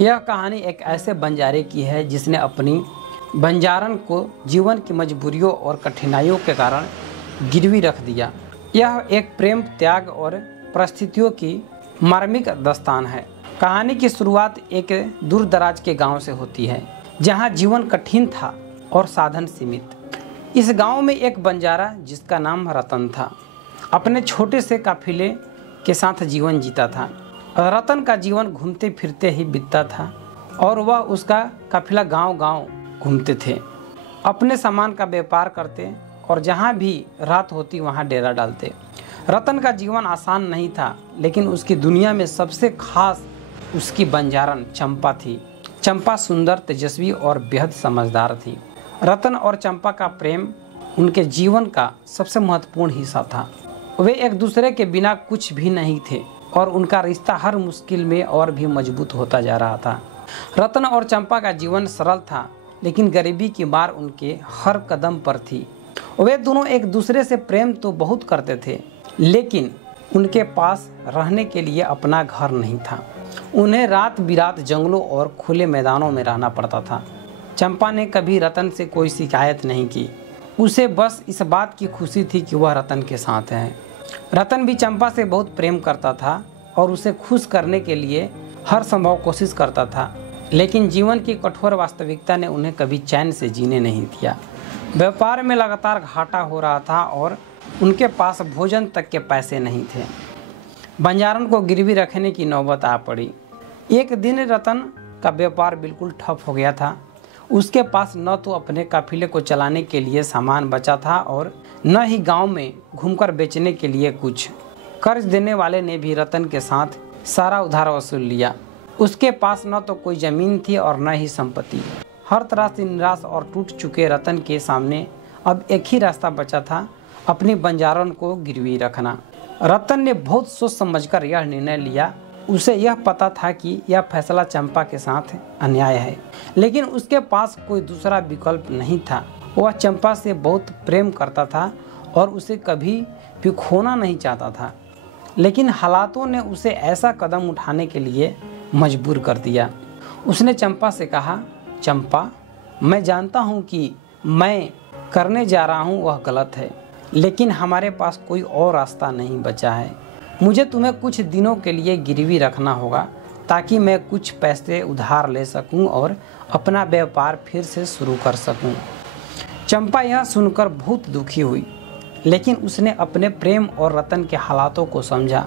यह कहानी एक ऐसे बंजारे की है जिसने अपनी बंजारन को जीवन की मजबूरियों और कठिनाइयों के कारण गिरवी रख दिया। यह एक प्रेम, त्याग और परिस्थितियों की मार्मिक दास्तान है। कहानी की शुरुआत एक दूर दराज के गांव से होती है जहां जीवन कठिन था और साधन सीमित। इस गांव में एक बंजारा जिसका नाम रतन था अपने छोटे से काफिले के साथ जीवन जीता था। रतन का जीवन घूमते फिरते ही बीतता था और वह उसका काफिला गांव-गांव घूमते थे, अपने सामान का व्यापार करते और जहां भी रात होती वहां डेरा डालते। रतन का जीवन आसान नहीं था, लेकिन उसकी दुनिया में सबसे खास उसकी बंजारन चंपा थी। चंपा सुंदर, तेजस्वी और बेहद समझदार थी। रतन और चंपा का प्रेम उनके जीवन का सबसे महत्वपूर्ण हिस्सा था। वे एक दूसरे के बिना कुछ भी नहीं थे और उनका रिश्ता हर मुश्किल में और भी मजबूत होता जा रहा था। रतन और चंपा का जीवन सरल था, लेकिन गरीबी की मार उनके हर कदम पर थी। वे दोनों एक दूसरे से प्रेम तो बहुत करते थे, लेकिन उनके पास रहने के लिए अपना घर नहीं था। उन्हें रात बिरात जंगलों और खुले मैदानों में रहना पड़ता था। चंपा ने कभी रतन से कोई शिकायत नहीं की। उसे बस इस बात की खुशी थी कि वह रतन के साथ है। रतन भी चंपा से बहुत प्रेम करता था और उसे खुश करने के लिए हर संभव कोशिश करता था, लेकिन जीवन की कठोर वास्तविकता ने उन्हें कभी चैन से जीने नहीं दिया। व्यापार में लगातार घाटा हो रहा था और उनके पास भोजन तक के पैसे नहीं थे। बंजारन को गिरवी रखने की नौबत आ पड़ी। एक दिन रतन का व्यापार बिल्कुल ठप हो गया था। उसके पास न तो अपने काफिले को चलाने के लिए सामान बचा था और न ही गांव में घूमकर बेचने के लिए कुछ। कर्ज देने वाले ने भी रतन के साथ सारा उधार वसूल लिया। उसके पास न तो कोई जमीन थी और न ही संपत्ति। हर तरह से निराश और टूट चुके रतन के सामने अब एक ही रास्ता बचा था, अपनी बंजारन को गिरवी रखना। रतन ने बहुत सोच समझकर यह निर्णय लिया। उसे यह पता था कि यह फैसला चंपा के साथ अन्याय है, लेकिन उसके पास कोई दूसरा विकल्प नहीं था। वह चंपा से बहुत प्रेम करता था और उसे कभी भी खोना नहीं चाहता था, लेकिन हालातों ने उसे ऐसा कदम उठाने के लिए मजबूर कर दिया। उसने चंपा से कहा, चंपा, मैं जानता हूँ कि मैं करने जा रहा हूँ वह गलत है, लेकिन हमारे पास कोई और रास्ता नहीं बचा है। मुझे तुम्हें कुछ दिनों के लिए गिरवी रखना होगा ताकि मैं कुछ पैसे उधार ले सकूं और अपना व्यापार फिर से शुरू कर सकूं। चंपा यह सुनकर बहुत दुखी हुई, लेकिन उसने अपने प्रेम और रतन के हालातों को समझा।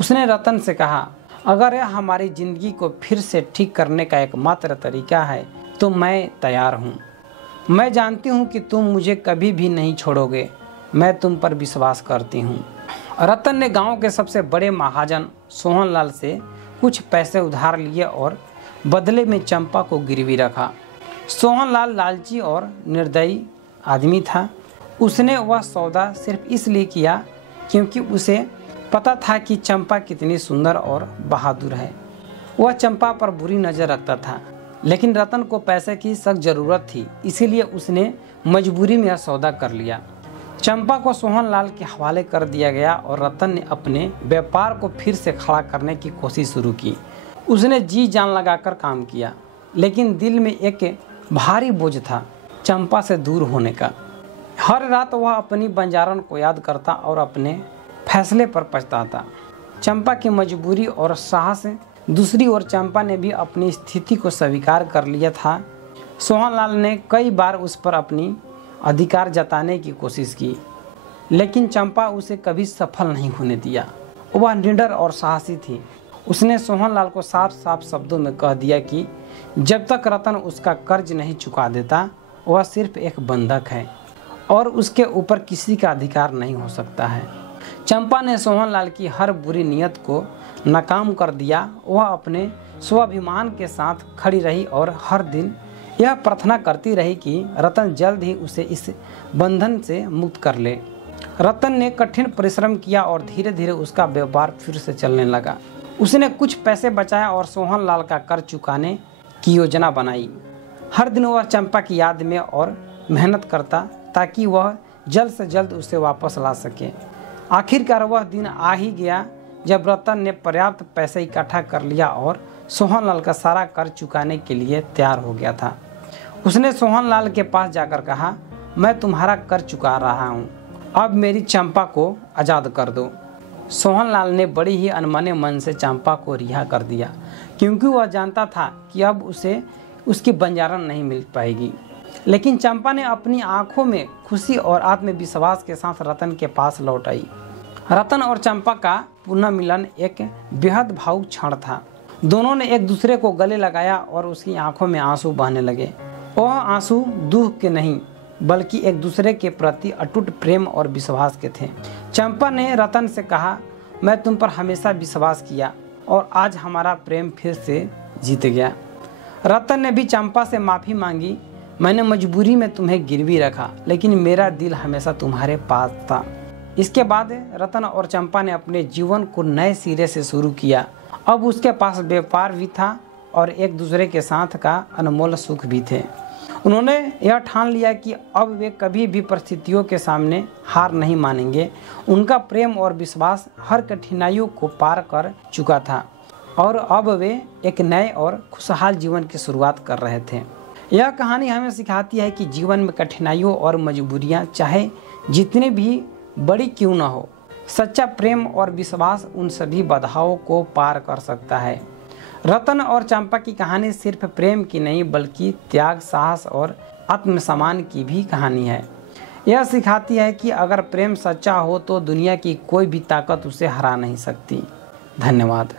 उसने रतन से कहा, अगर यह हमारी ज़िंदगी को फिर से ठीक करने का एकमात्र तरीका है तो मैं तैयार हूँ। मैं जानती हूँ कि तुम मुझे कभी भी नहीं छोड़ोगे। मैं तुम पर विश्वास करती हूँ। रतन ने गांव के सबसे बड़े महाजन सोहनलाल से कुछ पैसे उधार लिए और बदले में चंपा को गिरवी रखा। सोहनलाल लालची और निर्दयी आदमी था। उसने वह सौदा सिर्फ इसलिए किया क्योंकि उसे पता था कि चंपा कितनी सुंदर और बहादुर है। वह चंपा पर बुरी नज़र रखता था, लेकिन रतन को पैसे की सख्त ज़रूरत थी, इसीलिए उसने मजबूरी में यह सौदा कर लिया। चंपा को सोहनलाल के हवाले कर दिया गया और रतन ने अपने व्यापार को फिर से खड़ा करने की कोशिश शुरू की। उसने जी जान लगाकर काम किया, लेकिन दिल में एक भारी बोझ था, चंपा से दूर होने का। हर रात वह अपनी बंजारन को याद करता और अपने फैसले पर पछताता। चंपा की मजबूरी और साहस। दूसरी ओर चंपा ने भी अपनी स्थिति को स्वीकार कर लिया था। सोहनलाल ने कई बार उस पर अपनी अधिकार जताने की कोशिश की, लेकिन चंपा उसे कभी सफल नहीं होने दिया। वह निडर और साहसी थी। उसने सोहनलाल को साफ साफ शब्दों में कह दिया कि जब तक रतन उसका कर्ज नहीं चुका देता, वह सिर्फ एक बंधक है और उसके ऊपर किसी का अधिकार नहीं हो सकता है। चंपा ने सोहनलाल की हर बुरी नीयत को नाकाम कर दिया। वह अपने स्वाभिमान के साथ खड़ी रही और हर दिन यह प्रार्थना करती रही कि रतन जल्द ही उसे इस बंधन से मुक्त कर ले। रतन ने कठिन परिश्रम किया और धीरे धीरे उसका व्यापार फिर से चलने लगा। उसने कुछ पैसे बचाए और सोहनलाल का कर्ज चुकाने की योजना बनाई। हर दिन वह चंपा की याद में और मेहनत करता ताकि वह जल्द से जल्द उसे वापस ला सके। आखिरकार वह दिन आ ही गया जब रतन ने पर्याप्त पैसे इकट्ठा कर लिया और सोहनलाल का सारा कर्ज चुकाने के लिए तैयार हो गया था। उसने सोहनलाल के पास जाकर कहा, मैं तुम्हारा कर्ज चुका रहा हूँ, अब मेरी चंपा को आज़ाद कर दो। सोहनलाल ने बड़ी ही अनमने मन से चंपा को रिहा कर दिया, क्योंकि वह जानता था कि अब उसे उसकी बंजारन नहीं मिल पाएगी। लेकिन चंपा ने अपनी आंखों में खुशी और आत्मविश्वास के साथ रतन के पास लौट आई। रतन और चंपा का पुनः मिलन एक बेहद भावुक क्षण था। दोनों ने एक दूसरे को गले लगाया और उसकी आंखों में आंसू बहने लगे। वह आंसू दुख के नहीं बल्कि एक दूसरे के प्रति अटूट प्रेम और विश्वास के थे। चंपा ने रतन से कहा, मैं तुम पर हमेशा विश्वास किया और आज हमारा प्रेम फिर से जीत गया। रतन ने भी चंपा से माफ़ी मांगी, मैंने मजबूरी में तुम्हें गिरवी रखा, लेकिन मेरा दिल हमेशा तुम्हारे पास था। इसके बाद रतन और चंपा ने अपने जीवन को नए सिरे से शुरू किया। अब उसके पास व्यापार भी था और एक दूसरे के साथ का अनमोल सुख भी थे। उन्होंने यह ठान लिया कि अब वे कभी भी परिस्थितियों के सामने हार नहीं मानेंगे। उनका प्रेम और विश्वास हर कठिनाइयों को पार कर चुका था और अब वे एक नए और खुशहाल जीवन की शुरुआत कर रहे थे। यह कहानी हमें सिखाती है कि जीवन में कठिनाइयों और मजबूरियां चाहे जितनी भी बड़ी क्यों न हो, सच्चा प्रेम और विश्वास उन सभी बाधाओं को पार कर सकता है। रतन और चंपा की कहानी सिर्फ प्रेम की नहीं बल्कि त्याग, साहस और आत्मसम्मान की भी कहानी है। यह सिखाती है कि अगर प्रेम सच्चा हो तो दुनिया की कोई भी ताकत उसे हरा नहीं सकती। धन्यवाद।